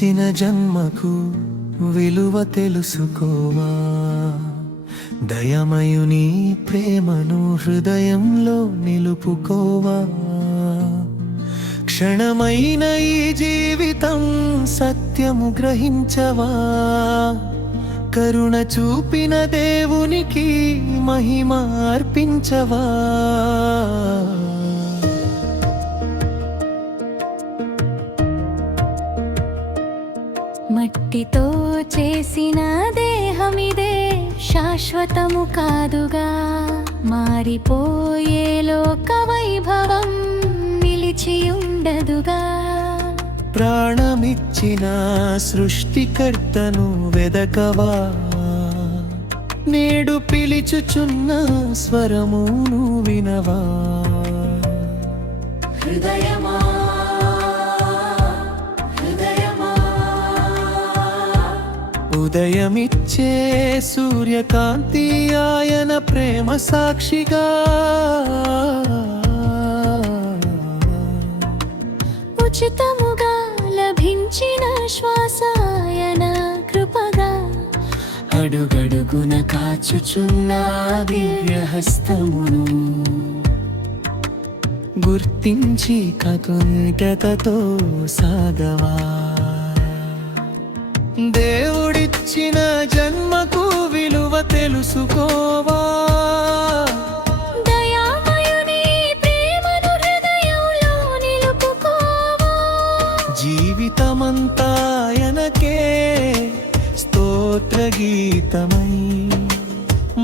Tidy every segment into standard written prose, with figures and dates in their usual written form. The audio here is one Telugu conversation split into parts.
దేవుడిచ్చిన జన్మకు విలువ తెలుసుకోవా, దయమయుని ప్రేమను హృదయంలో నిలుపుకోవా. క్షణమైన ఈ జీవితం సత్యము గ్రహించవా, కరుణ చూపిన దేవునికి మహిమ అర్పించవా. మట్టితో చేసిన దేహమిదే శాశ్వతము కాదుగా, మారిపోయే లోక వైభవం నిలిచియుండదుగా. ప్రాణమిచ్చిన సృష్టికర్తను వెదకవా, నేడు పిలుచుచున్న స్వరమును వినవా. హృదయమా ఉదయమిచ్చే సూర్యకాంతి ఆయన ప్రేమ సాక్షిగా, ఉచితముగా లభించిన శ్వాస ఆయన కృపగా. అడుగడుగున కాచుచున్న దివ్య హస్తమును గుర్తించి కృతజ్ఞతతో సాగవా. దేవుడిచ్చిన జన్మకు విలువ తెలుసుకోవా, దయామయుని ప్రేమను హృదయంలో నిలుపుకోవా. జీవితమంతా ఆయనకే స్తోత్ర గీతమై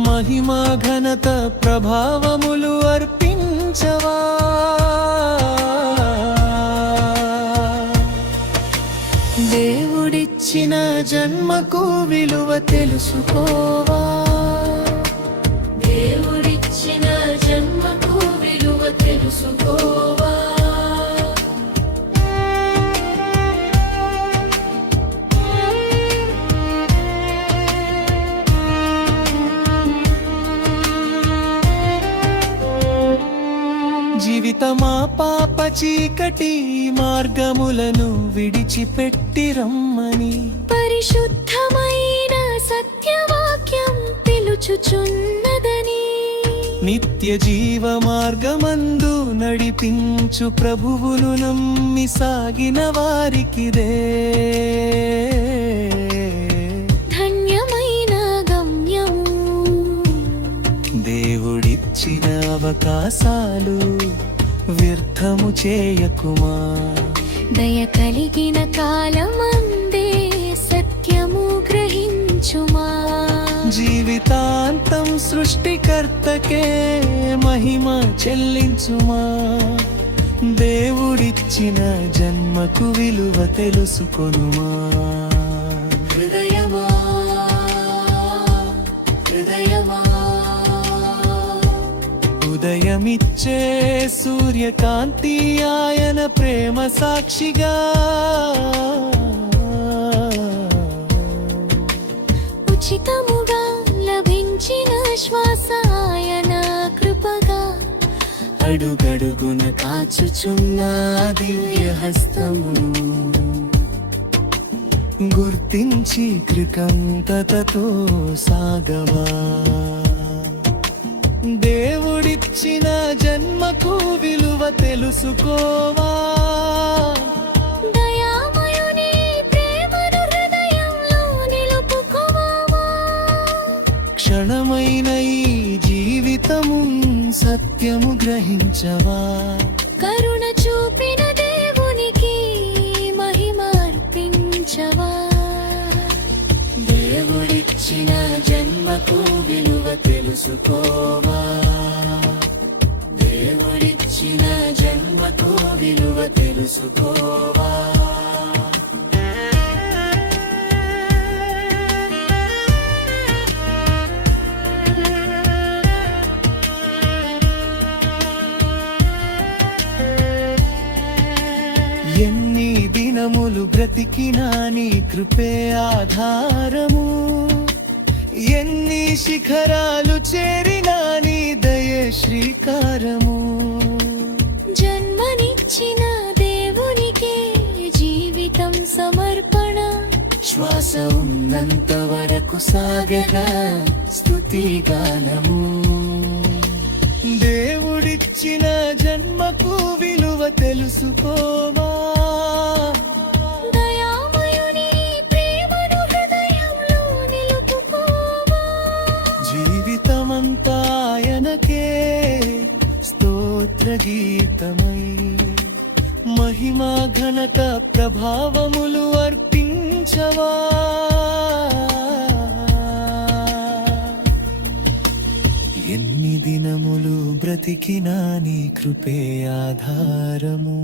మహిమా ఘనత ప్రభావములు అర్పించవా. దేవుడిచ్చిన జన్మకు విలువ తెలుసుకోవా, దేవుడిచ్చిన జన్మకు విలువ తెలుసుకోవా. జీవితమా పాప చీకటి మార్గములను విడిచిపెట్టి రమ్మని పరిశుద్ధమైన సత్యవాక్యం పిలుచుచున్నదని. నిత్య జీవ మార్గమందు నడిపించు ప్రభువును నమ్మి సాగిన వారికిదే ధన్యమైన గమ్యము. దేవుడిచ్చిన అవకాశాలు వ్యర్థము చేయకుమా, దయ కలిగిన కాలమందే సత్యము గ్రహించుమా. జీవితాంతం సృష్టికర్తకే మహిమ చెల్లించుమా. దేవుడిచ్చిన జన్మకు విలువ తెలుసుకొనుమా. హృదయమా హృదయమా ఉదయమిచ్చే సూర్యకాంతి ఆయన ప్రేమ సాక్షిగా, ఉచితముగా లభించిన శ్వాస ఆయన కృపగా. అడుగడుగున కాచుచున్న దివ్య హస్తమును గుర్తించి కృతజ్ఞతతో సాగవా. దేవుడిచ్చిన జన్మకు విలువ తెలుసుకోవా, దయామయుని ప్రేమను హృదయంలో నిలుపుకోవా. క్షణమైన ఈ జీవితము సత్యము గ్రహించవా, కరుణ చూపిన దేవునికి మహిమ అర్పించవా. దేవుడిచ్చిన జన్మకు విలువ తెలుసుకోవా, దేవుడిచ్చిన జన్మకు విలువ తెలుసుకోవా. ఎన్ని దినములు బ్రతికినా నీ కృపే ఆధారము, ఎన్ని శిఖరాలు చేరినా నీ దయే శ్రీకారము. జన్మనిచ్చిన దేవునికే జీవితం సమర్పణ. శ్వాస ఉన్నంత వరకు సాగెద స్తుతి గానము దేవుడిచ్చిన జన్మకు విలువ తెలుసుకోవా దయామయుని ప్రేమను హృదయంలో నిలుపుకోవా జీవితమంతా ఆయనకే స్తోత్ర గీతమై మహిమా ఘనత ప్రభావములు అర్పించవా ఎన్ని దినములు బ్రతికినా నీ కృపే ఆధారము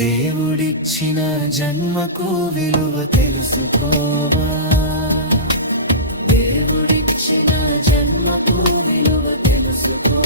దేవుడిచ్చిన జన్మకు విలువ తెలుసుకోవా దేవుడిచ్చిన జన్మకు విలువ తెలుసుకో